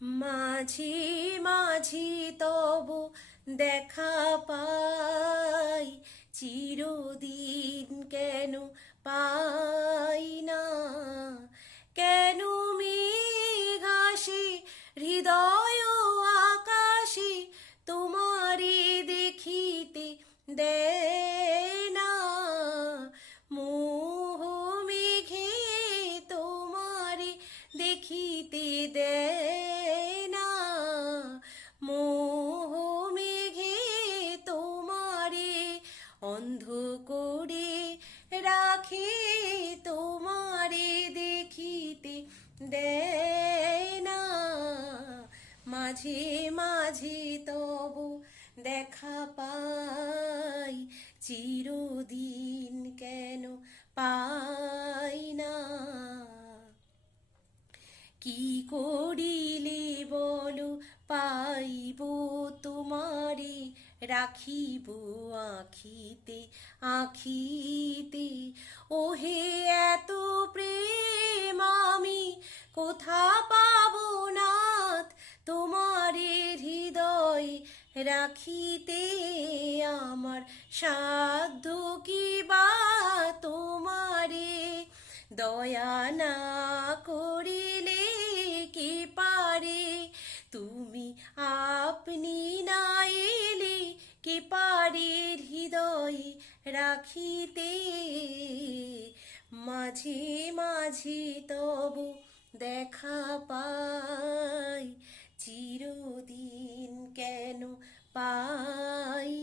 মাঝি মাঝি তবু দেখা পাই, চিরদিন কেন পাই না? কেন মেঘাসে হৃদয় আকাশে তোমারে দেখিতে দেয় না? মোহ মেঘে তোমারে দেখিতে দেয় না? মোহ মেঘে তোমারে অন্ধ করে রাখে, তোমারে দেখিতে দেয় না? মাঝে মাঝে তবু দেখা পাই, চিরদিন কেন পাই না? কি করিলে বলো পাইব তোমারে, রাখিব আখিতে আখিতে? ওহে এত প্রেম আমি কোথা পাবো নাথ, তোমারে হৃদয় রাখিতে? আমার সাধ্য কি বা তোমারে দয়া না করিলে কে পারে? তুমি আপনি না এলে কে পারে হৃদয় রাখিতে? মাঝে মাঝে তবু দেখা পাই, চিরদিন কেন পাই